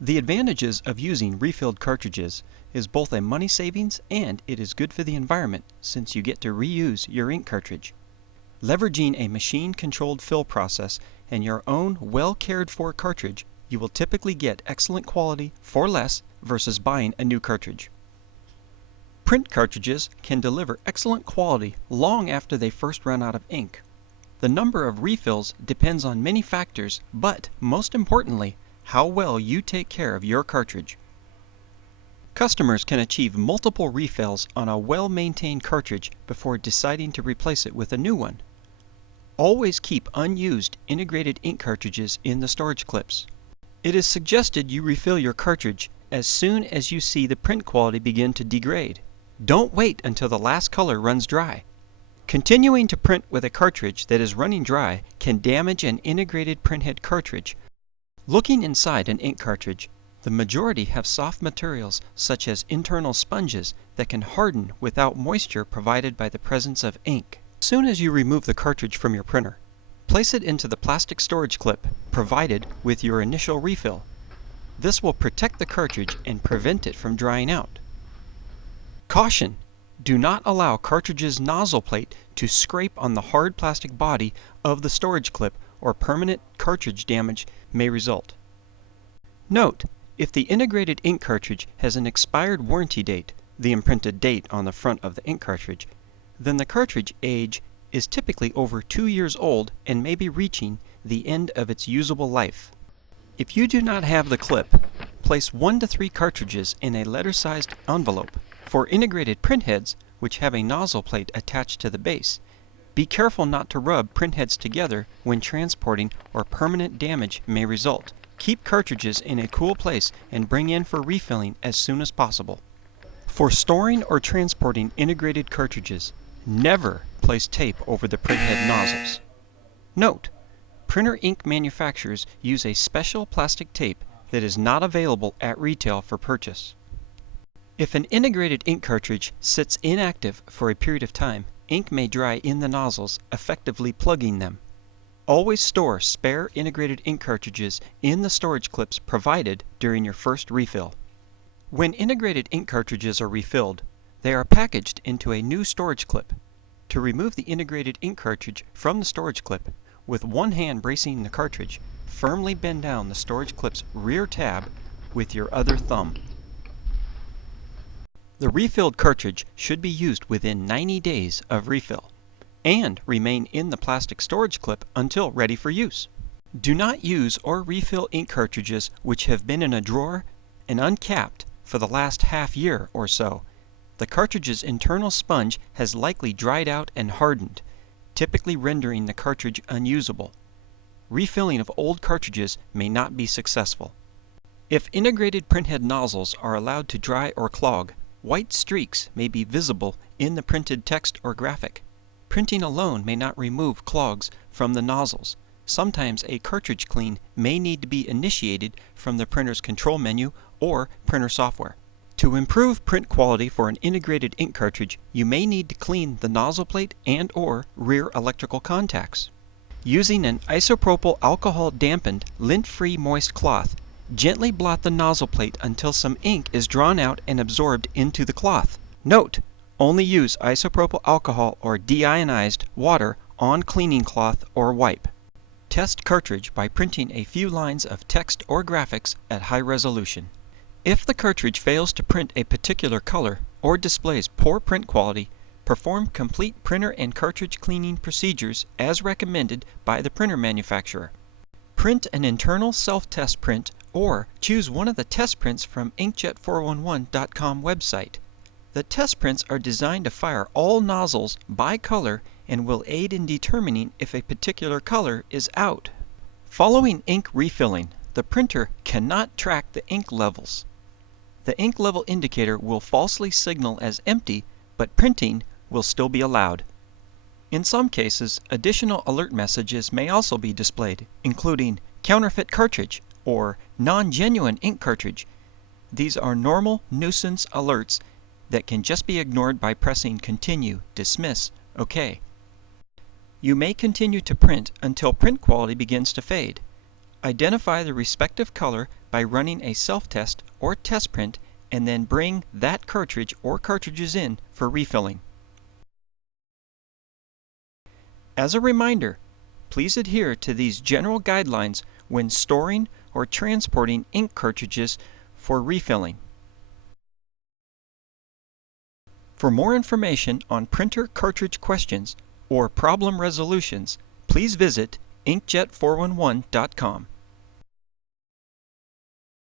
The advantages of using refilled cartridges is both a money savings and it is good for the environment since you get to reuse your ink cartridge. Leveraging a machine-controlled fill process and your own well-cared-for cartridge, you will typically get excellent quality for less versus buying a new cartridge. Print cartridges can deliver excellent quality long after they first run out of ink. The number of refills depends on many factors, but most importantly, how well you take care of your cartridge. Customers can achieve multiple refills on a well-maintained cartridge before deciding to replace it with a new one. Always keep unused integrated ink cartridges in the storage clips. It is suggested you refill your cartridge as soon as you see the print quality begin to degrade. Don't wait until the last color runs dry. Continuing to print with a cartridge that is running dry can damage an integrated printhead cartridge. Looking inside an ink cartridge, the majority have soft materials such as internal sponges that can harden without moisture provided by the presence of ink. As soon as you remove the cartridge from your printer, place it into the plastic storage clip provided with your initial refill. This will protect the cartridge and prevent it from drying out. Caution! Do not allow cartridge's nozzle plate to scrape on the hard plastic body of the storage clip or permanent cartridge damage may result. Note: if the integrated ink cartridge has an expired warranty date, the imprinted date on the front of the ink cartridge, then the cartridge age is typically over 2 years old and may be reaching the end of its usable life. If you do not have the clip, place 1 to 3 cartridges in a letter-sized envelope. For integrated printheads, which have a nozzle plate attached to the base, be careful not to rub printheads together when transporting or permanent damage may result. Keep cartridges in a cool place and bring in for refilling as soon as possible. For storing or transporting integrated cartridges, never place tape over the printhead nozzles. Note: printer ink manufacturers use a special plastic tape that is not available at retail for purchase. If an integrated ink cartridge sits inactive for a period of time, ink may dry in the nozzles, effectively plugging them. Always store spare integrated ink cartridges in the storage clips provided during your first refill. When integrated ink cartridges are refilled, they are packaged into a new storage clip. To remove the integrated ink cartridge from the storage clip, with one hand bracing the cartridge, firmly bend down the storage clip's rear tab with your other thumb. The refilled cartridge should be used within 90 days of refill and remain in the plastic storage clip until ready for use. Do not use or refill ink cartridges which have been in a drawer and uncapped for the last half year or so. The cartridge's internal sponge has likely dried out and hardened, typically rendering the cartridge unusable. Refilling of old cartridges may not be successful. If integrated printhead nozzles are allowed to dry or clog, white streaks may be visible in the printed text or graphic. Printing alone may not remove clogs from the nozzles. Sometimes a cartridge clean may need to be initiated from the printer's control menu or printer software. To improve print quality for an integrated ink cartridge, you may need to clean the nozzle plate and/or rear electrical contacts. Using an isopropyl alcohol dampened, lint-free moist cloth, gently blot the nozzle plate until some ink is drawn out and absorbed into the cloth. Note: only use isopropyl alcohol or deionized water on cleaning cloth or wipe. Test cartridge by printing a few lines of text or graphics at high resolution. If the cartridge fails to print a particular color or displays poor print quality, perform complete printer and cartridge cleaning procedures as recommended by the printer manufacturer. Print an internal self-test print or choose one of the test prints from inkjet411.com website. The test prints are designed to fire all nozzles by color and will aid in determining if a particular color is out. Following ink refilling, the printer cannot track the ink levels. The ink level indicator will falsely signal as empty, but printing will still be allowed. In some cases, additional alert messages may also be displayed, including counterfeit cartridge or non-genuine ink cartridge. These are normal nuisance alerts that can just be ignored by pressing Continue, Dismiss, OK. You may continue to print until print quality begins to fade. Identify the respective color by running a self-test or test print and then bring that cartridge or cartridges in for refilling. As a reminder, please adhere to these general guidelines when storing or transporting ink cartridges for refilling. For more information on printer cartridge questions or problem resolutions, please visit inkjet411.com.